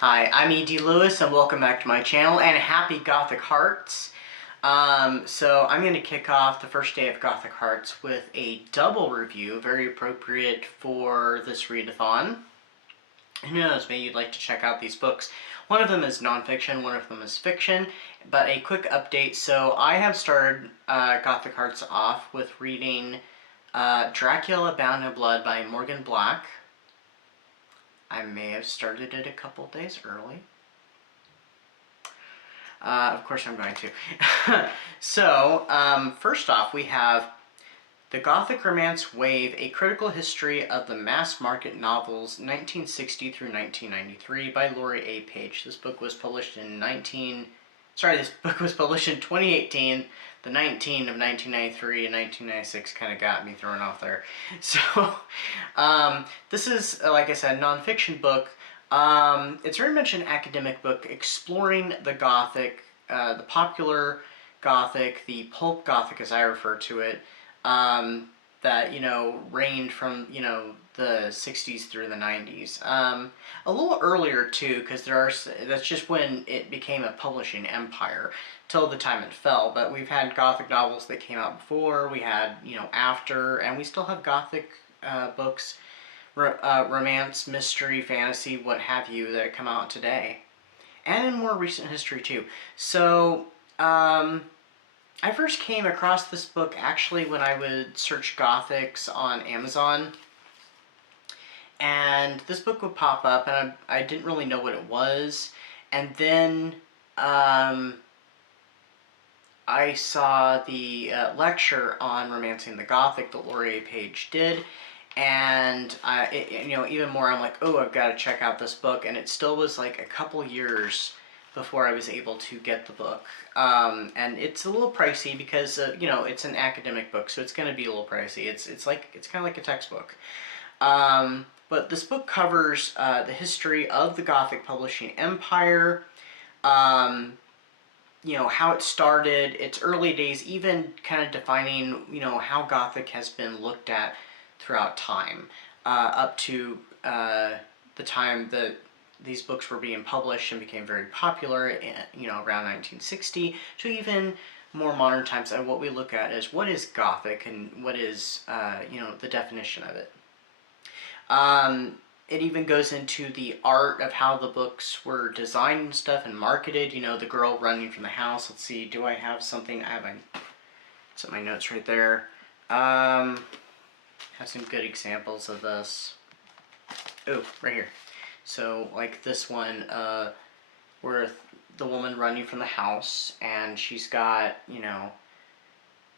Hi, I'm E.D. Lewis and welcome back to my channel and happy Gothic Hearts. So I'm going to kick off the first day of Gothic Hearts with a double review, very appropriate for this readathon. Who knows, maybe you'd like to check out these books. One of them is nonfiction, one of them is fiction, but a quick update. So I have started Gothic Hearts off with reading Dracula Bound in Blood by Morgan Black. I may have started it a couple days early. Of course I'm going to. So, first off, we have The Gothic Romance Wave, A Critical History of the Mass Market Novels 1960 through 1993 by Lori A. Paige. This book was published in 2018. The 19 of 1993 and 1996 kind of got me thrown off there. So, this is, like I said, a nonfiction book. It's very much an academic book exploring the Gothic, the popular Gothic, the pulp Gothic as I refer to it, that, reigned from, the 60s through the 90s. A little earlier, too, because that's just when it became a publishing empire, till the time it fell. But we've had Gothic novels that came out before, we had, after, and we still have Gothic books, romance, mystery, fantasy, what have you, that come out today. And in more recent history, too. So, I first came across this book actually when I would search Gothics on Amazon. And this book would pop up, and I didn't really know what it was. And then I saw the lecture on Romancing the Gothic that Lori A. Paige did. And, even more, I'm like, oh, I've got to check out this book. And it still was like a couple years before I was able to get the book. And it's a little pricey because, it's an academic book, so it's going to be a little pricey. It's kind of like a textbook. But this book covers the history of the Gothic publishing empire, how it started, its early days, even kind of defining, how Gothic has been looked at throughout time, up to the time that these books were being published and became very popular, around 1960, to even more modern times. And what we look at is what is Gothic and what is, the definition of it. It even goes into the art of how the books were designed and stuff and marketed. The girl running from the house. Let's see, do I have something? It's in my notes right there. Have some good examples of this. Oh, right here. So, like this one, where the woman running from the house, and she's got,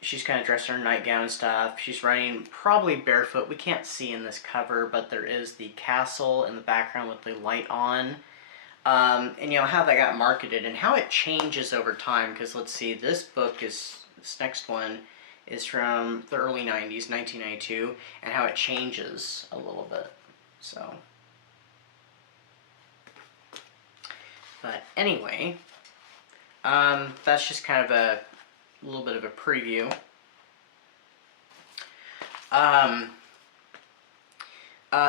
she's kind of dressed in her nightgown and stuff. She's running probably barefoot. We can't see in this cover, but there is the castle in the background with the light on. And how that got marketed and how it changes over time. Because let's see, this next one is from the early 90s, 1992, and how it changes a little bit. So, but anyway, that's just kind of a little bit of a preview.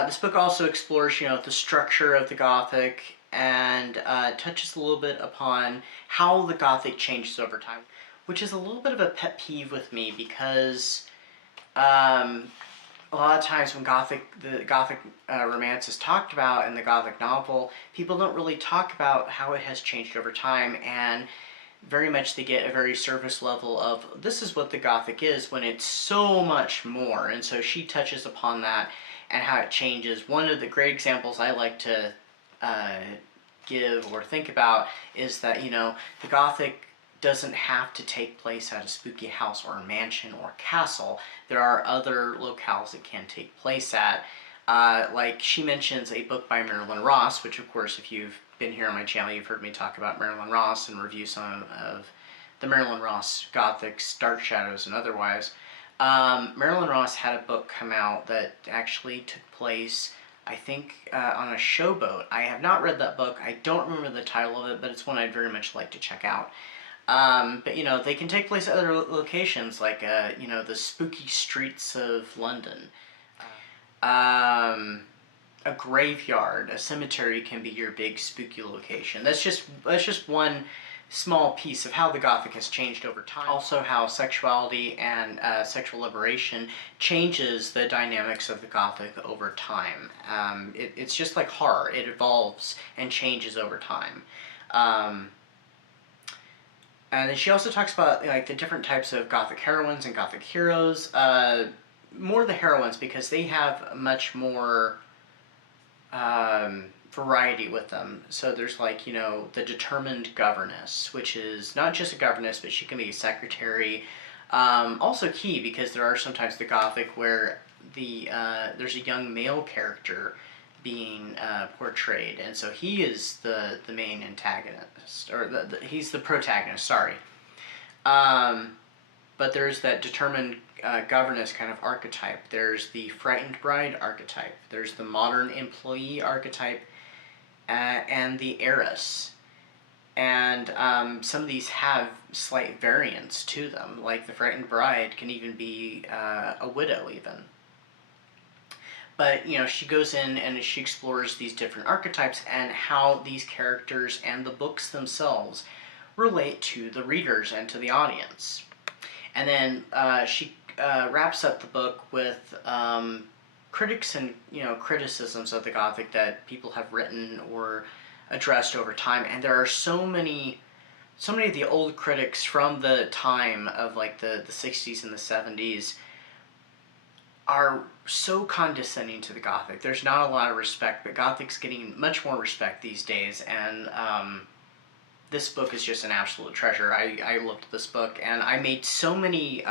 This book also explores, the structure of the Gothic and touches a little bit upon how the Gothic changes over time, which is a little bit of a pet peeve with me because a lot of times when the Gothic romance is talked about in the Gothic novel, people don't really talk about how it has changed over time, and very much they get a very surface level of this is what the Gothic is when it's so much more. And so she touches upon that and how it changes. One of the great examples I like to give or think about is that, the Gothic doesn't have to take place at a spooky house or a mansion or castle. There are other locales it can take place at. Like she mentions a book by Marilyn Ross, which of course if you've been here on my channel you've heard me talk about Marilyn Ross and review some of the Marilyn Ross Gothics, Dark Shadows and otherwise. Marilyn Ross had a book come out that actually took place, I think, on a showboat. I have not read that book. I don't remember the title of it, but it's one I'd very much like to check out. But they can take place at other locations, like, the spooky streets of London. a graveyard, a cemetery can be your big spooky location. That's just one small piece of how the Gothic has changed over time. Also how sexuality and sexual liberation changes the dynamics of the Gothic over time. It's just like horror. It evolves and changes over time. And then she also talks about like the different types of Gothic heroines and Gothic heroes. More the heroines, because they have much more variety with them. So there's like, you know, the determined governess, which is not just a governess, but she can be a secretary. Also key, because there are sometimes the Gothic where there's a young male character being portrayed, and so he is the main antagonist, or he's the protagonist, sorry. But there's that determined governess kind of archetype. There's the frightened bride archetype. There's the modern employee archetype, and the heiress. And some of these have slight variants to them, like the frightened bride can even be a widow even. But, you know, she goes in and she explores these different archetypes and how these characters and the books themselves relate to the readers and to the audience. And then she wraps up the book with critics and, you know, criticisms of the Gothic that people have written or addressed over time. And there are so many of the old critics from the time of like the 60s and the 70s are so condescending to the Gothic. There's not a lot of respect, but Gothic's getting much more respect these days, and this book is just an absolute treasure. I loved this book, and I made so many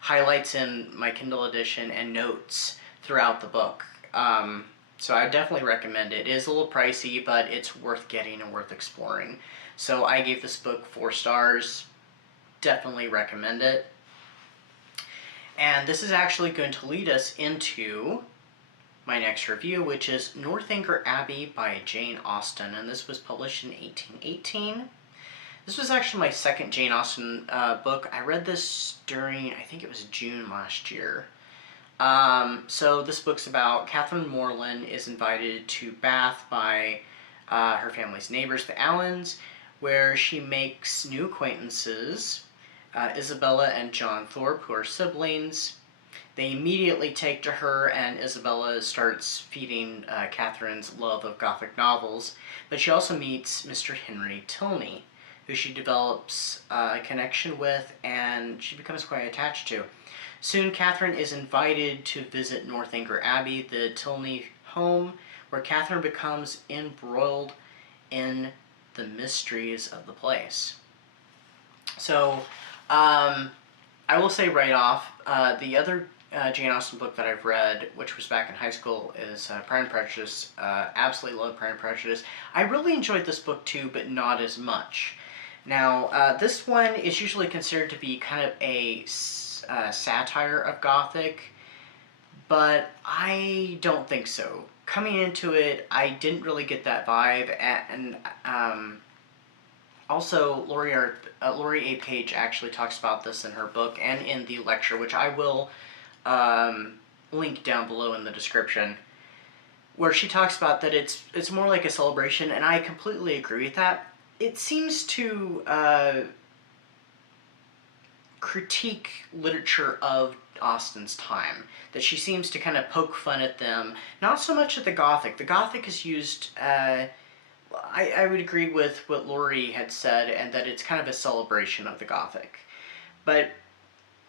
highlights in my Kindle edition and notes throughout the book. So I definitely recommend it. It is a little pricey, but it's worth getting and worth exploring. So I gave this book 4 stars. Definitely recommend it. And this is actually going to lead us into my next review, which is Northanger Abbey by Jane Austen, and this was published in 1818. This was actually my second Jane Austen book. I read this during, I think it was June last year. So this book's about Catherine Morland is invited to Bath by her family's neighbors, the Allens, where she makes new acquaintances. Isabella and John Thorpe, who are siblings. They immediately take to her, and Isabella starts feeding Catherine's love of Gothic novels. But she also meets Mr. Henry Tilney, who she develops a connection with, and she becomes quite attached to. Soon, Catherine is invited to visit Northanger Abbey, the Tilney home, where Catherine becomes embroiled in the mysteries of the place. So, I will say right off, the other Jane Austen book that I've read, which was back in high school, is Pride and Prejudice. Absolutely love Pride and Prejudice. I really enjoyed this book too, but not as much. Now, this one is usually considered to be kind of a satire of Gothic, but I don't think so. Coming into it, I didn't really get that vibe, and also, Laurie A. Paige actually talks about this in her book and in the lecture, which I will link down below in the description, where she talks about that it's more like a celebration, and I completely agree with that. It seems to critique literature of Austen's time, that she seems to kind of poke fun at them, not so much at the Gothic. The Gothic is used... I would agree with what Laurie had said, and that it's kind of a celebration of the Gothic. But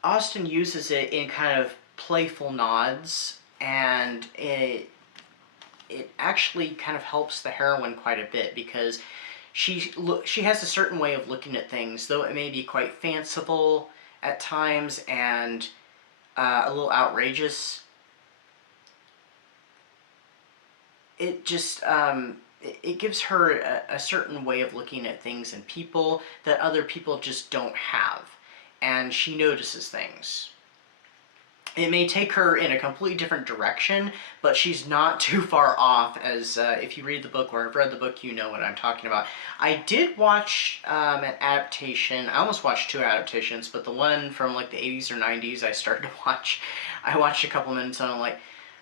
Austen uses it in kind of playful nods, and it actually kind of helps the heroine quite a bit, because she has a certain way of looking at things, though it may be quite fanciful at times and a little outrageous. It just... it gives her a certain way of looking at things and people that other people just don't have. And she notices things. It may take her in a completely different direction, but she's not too far off, as if you read the book or have read the book, you know what I'm talking about. I did watch an adaptation. I almost watched 2 adaptations, but the one from like the 80s or 90s I started to watch, I watched a couple minutes and I'm like,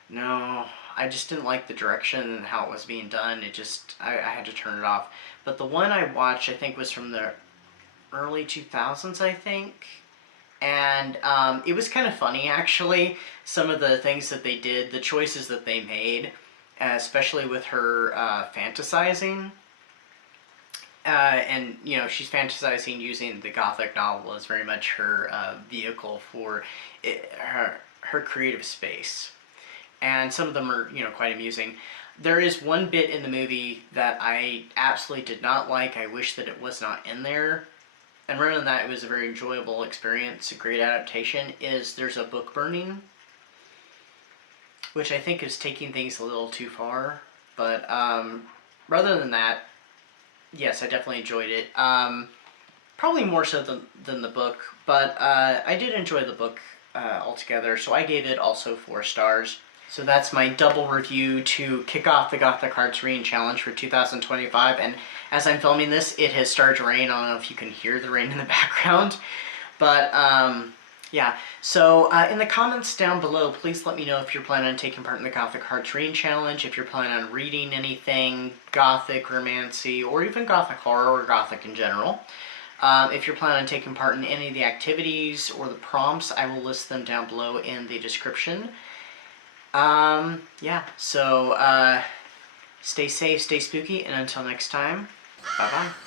No, I just didn't like the direction and how it was being done. It just, I had to turn it off. But the one I watched, I think, was from the early 2000s, I think. And it was kind of funny, actually, some of the things that they did, the choices that they made, especially with her fantasizing. And, you know, she's fantasizing using the Gothic novel as very much her vehicle for her creative space. And some of them are, you know, quite amusing. There is one bit in the movie that I absolutely did not like. I wish that it was not in there. And rather than that, it was a very enjoyable experience, a great adaptation, is there's a book burning, which I think is taking things a little too far. But rather than that, yes, I definitely enjoyed it. Probably more so than the book, but I did enjoy the book altogether, so I gave it also 4 stars. So that's my double review to kick off the Gothic Hearts Reading Challenge for 2025, and as I'm filming this, it has started to rain. I don't know if you can hear the rain in the background, but yeah. So in the comments down below, please let me know if you're planning on taking part in the Gothic Hearts Reading Challenge, if you're planning on reading anything Gothic, romancy, or even Gothic horror or Gothic in general. If you're planning on taking part in any of the activities or the prompts, I will list them down below in the description. Yeah, so stay safe, stay spooky, and until next time, bye-bye.